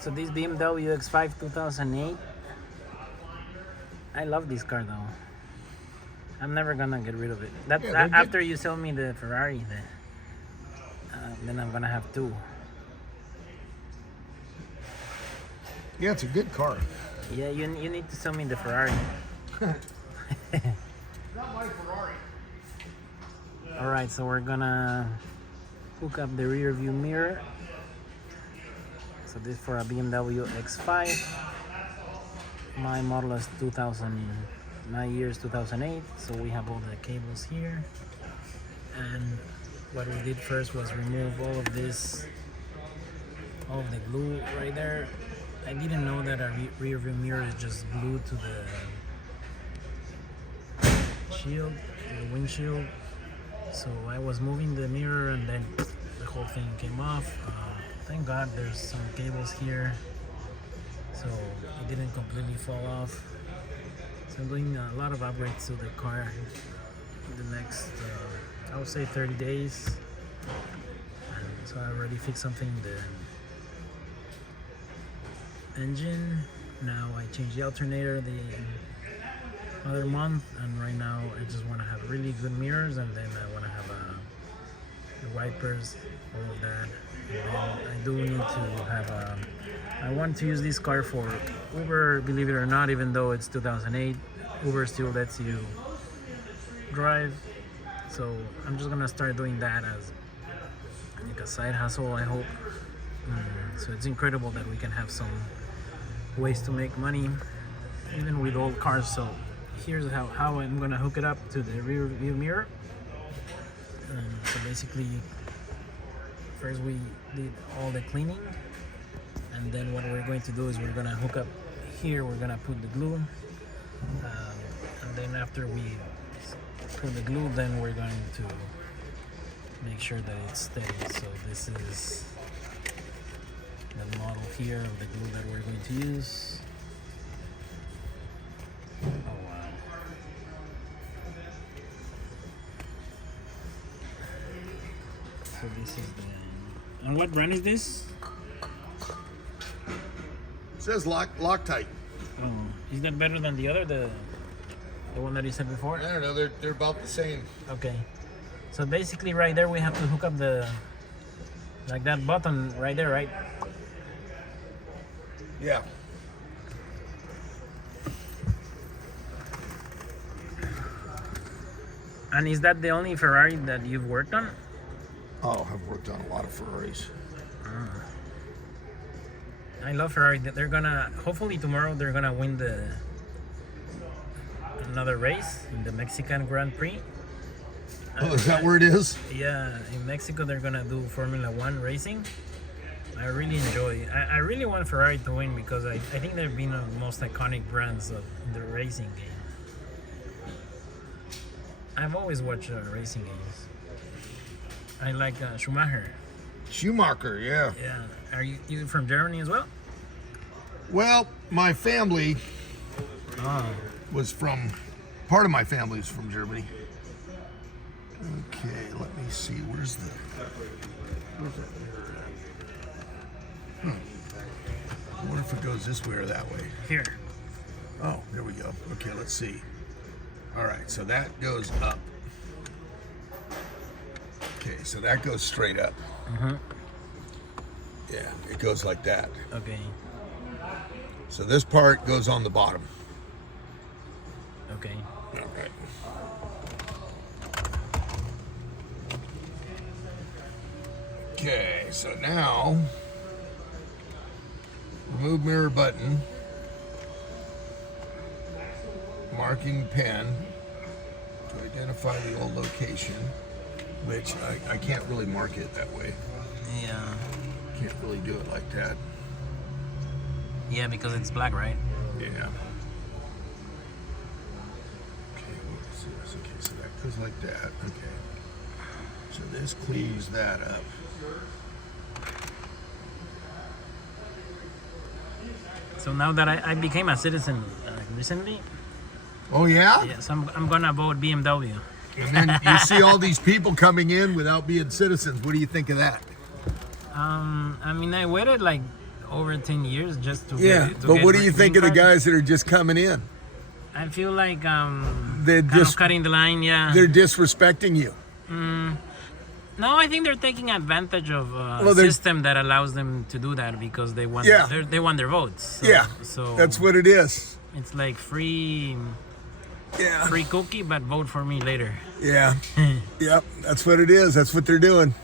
So this BMW X5 2008. I love this car though. I'm never gonna get rid of it. After you sell me the Ferrari, then I'm gonna have two. Yeah, it's a good car. Yeah, you need to sell me the Ferrari. Not my Ferrari. All right, so we're gonna hook up the rear view mirror. So this for a BMW X5. My model is 2000. My year is 2008. So we have all the cables here. And what we did first was remove all of this, all of the glue right there. I didn't know that a rear view mirror is just glued to the shield, to the windshield. So I was moving the mirror and then the whole thing came off. Thank God there's some cables here, so it didn't completely fall off. So I'm doing a lot of upgrades to the car in the next, I would say 30 days. And so I already fixed something in the engine. Now I changed the alternator the other month, and right now I just want to have really good mirrors, and then I want to have the wipers, all of that. And then I do need to have I want to use this car for Uber, believe it or not, even though it's 2008. Uber still lets you drive, so I'm just gonna start doing that as like a side hustle, I hope. So it's incredible that we can have some ways to make money even with old cars. So here's how I'm gonna hook it up to the rear view mirror. So basically, first we did all the cleaning, and then what we're going to do is we're gonna hook up here. We're gonna put the glue, and then after we put the glue, then we're going to make sure that it's steady. So this is the model here of the glue that we're going to use. Oh wow. So this is the... And what brand is this? It says Loctite. Oh, is that better than the other, the one that you said before? I don't know, they're about the same. Okay. So basically right there we have to hook up the, like that button right there, right? Yeah. And is that the only Ferrari that you've worked on? Oh, I've worked on a lot of Ferraris. I love Ferrari. They're gonna, hopefully tomorrow they're gonna win another race in the Mexican Grand Prix. Oh, is that where it is? Yeah, in Mexico they're gonna do Formula One racing. I really enjoy. I really want Ferrari to win because I think they've been the most iconic brands in the racing game. I've always watched racing games. I like Schumacher. Schumacher, yeah. Yeah. Are you from Germany as well? Well, my family Oh. was from, part of my family is from Germany. Okay, let me see, where's that mirror at? I wonder if it goes this way or that way. Here. Oh, there we go. Okay, let's see. All right, so that goes up. Okay, so that goes straight up. Yeah, it goes like that. Okay. So this part goes on the bottom. Okay. All right. Okay, so now, remove mirror button, marking pen to identify the old location, which I can't really mark it that way. Yeah. Can't really do it like that. Yeah, because it's black, right? Yeah. Okay, what is this? Okay, so that goes like that. Okay. So this cleaves that up. So now that I became a citizen recently, Oh yeah? yes, I'm gonna vote BMW. And then you see all these people coming in without being citizens. What do you think of that? I mean, I waited like over 10 years just to Yeah, get, to but get what do you think of the green card. guys that are just coming in? I feel like They're kind of just cutting the line. Yeah. they're disrespecting you. No, I think they're taking advantage of a Well, they're- system that allows them to do that because they want Yeah. they want their votes. So, Yeah, so that's what it is. it's like free Yeah, cookie, but vote for me later. yeah, yep. That's what it is. That's what they're doing.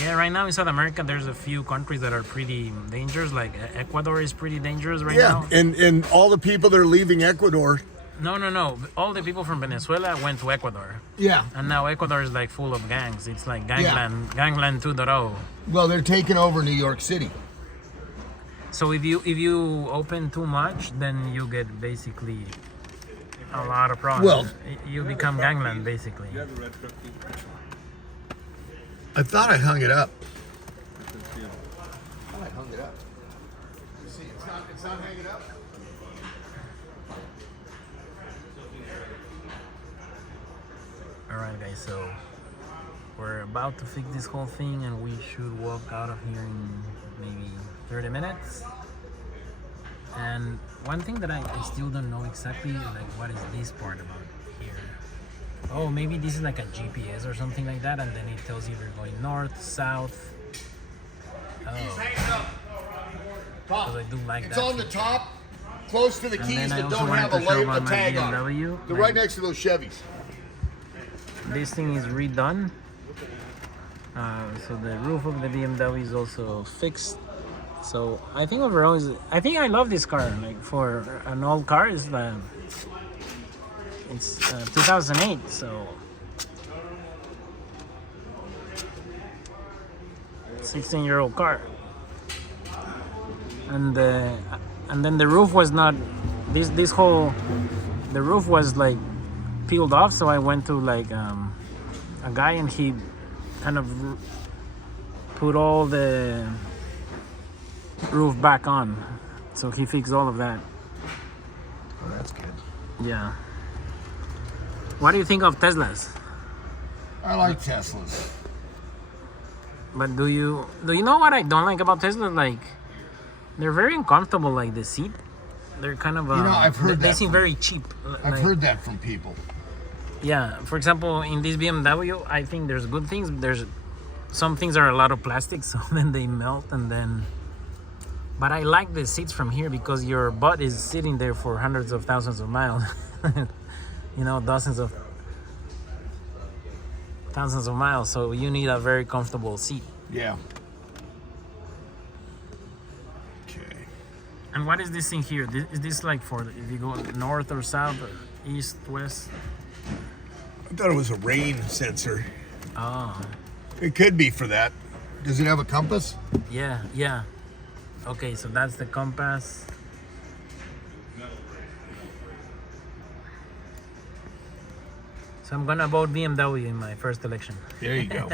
Yeah, right now in South America, there's a few countries that are pretty dangerous. Like Ecuador is pretty dangerous right Yeah, now. and all the people that are leaving Ecuador. No. All the people from Venezuela went to Ecuador, Yeah. and now Ecuador is like full of gangs. It's like gangland 2.0. Well, they're taking over New York City. So if you open too much, then you get basically a lot of problems. Well- You become gangland basically. I thought I hung it up. I thought I hung it up. See, it's not hanging up. All right, guys. So we're about to fix this whole thing, and we should walk out of here in maybe 30 minutes. And one thing that I still don't know exactly, like, what is this part about here? Oh, maybe this is like a GPS or something like that, and then it tells you if you're going north, south. Oh, because I do like It's that. on the top, close to the And keys then I that also don't wanted have to a show label, a about my tag on them. BMW. They're Like, right next to those Chevys. this thing is redone. So the roof of the BMW is also fixed. So I think overall, I think I love this car. Like for an old car, it's 2008. So 16-year-old car. And then the roof was not this whole the roof was like peeled off. So I went to like a guy, and he kind of put all the roof back on, so he fixed all of that. Oh, that's good. Yeah. What do you think of Teslas? I like Teslas. But do you know what I don't like about Teslas? Like, they're very uncomfortable. Like the seat, they're kind of I've heard they that seem from- very cheap. I've Like, heard that from people. Yeah, for example, in this BMW, I think there's good things. There's some things are a lot of plastic, so then they melt, and then. But I like the seats from here because your butt is sitting there for hundreds of thousands of miles. Dozens of thousands of miles. So you need a very comfortable seat. Yeah. Okay. And what is this thing here? Is this like for if you go north or south, or east, west? I thought it was a rain sensor. Oh, It could be for that. Does it have a compass? yeah. Okay, so that's the compass. So I'm gonna vote BMW in my first election. There you go.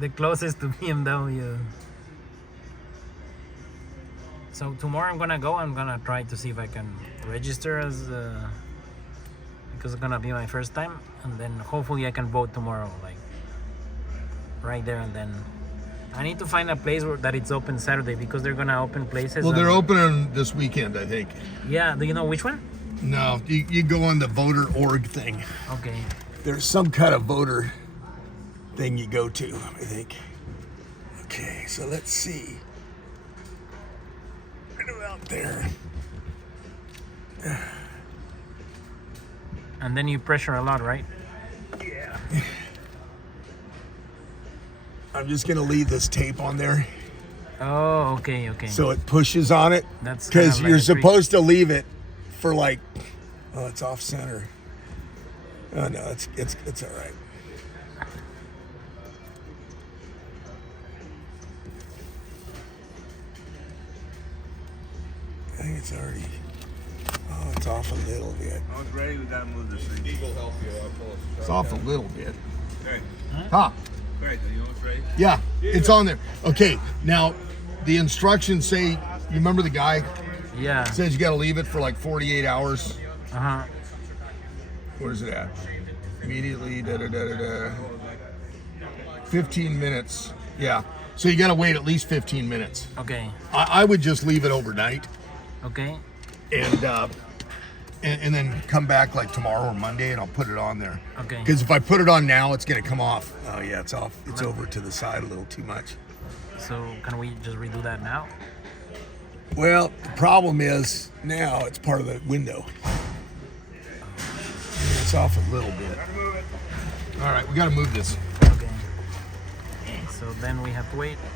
The closest to BMW. So tomorrow I'm gonna try to see if I can register as because it's gonna be my first time, and then hopefully I can vote tomorrow, like right there and then. I need to find a place that it's open Saturday because they're gonna open places. Well, they're and- opening this weekend, I think. Yeah, do you know which one? No, you go on the voter org thing. Okay. There's some kind of voter thing you go to, I think. Okay, so let's see. Right about there. And then you pressure a lot, right? Yeah. I'm just gonna leave this tape on there Oh, okay. so it pushes on it. That's Because kind of you're like a trick. supposed to leave it for like, oh, it's off center. Oh no, it's all right. I think it's already. Oh, it's off a little bit. I was ready with that move this thing. Eagle help you. I'll pull us. It's off a little bit. Okay. Huh? Right, then you know it's ready? Yeah, it's on there. Okay, now the instructions say. You remember the guy Yeah. says you got to leave it for like 48 hours. Uh-huh. Where's it at? Immediately, 15 minutes. Yeah. So you got to wait at least 15 minutes. Okay. I would just leave it overnight Okay. and then come back like tomorrow or Monday, and I'll put it on there. Okay. Because if I put it on now, it's going to come off. Oh yeah, it's off. It's over to the side a little too much. So can we just redo that now? Well, the problem is now it's part of the window. It's off a little bit. All right, we got to move this. Okay. So then we have to wait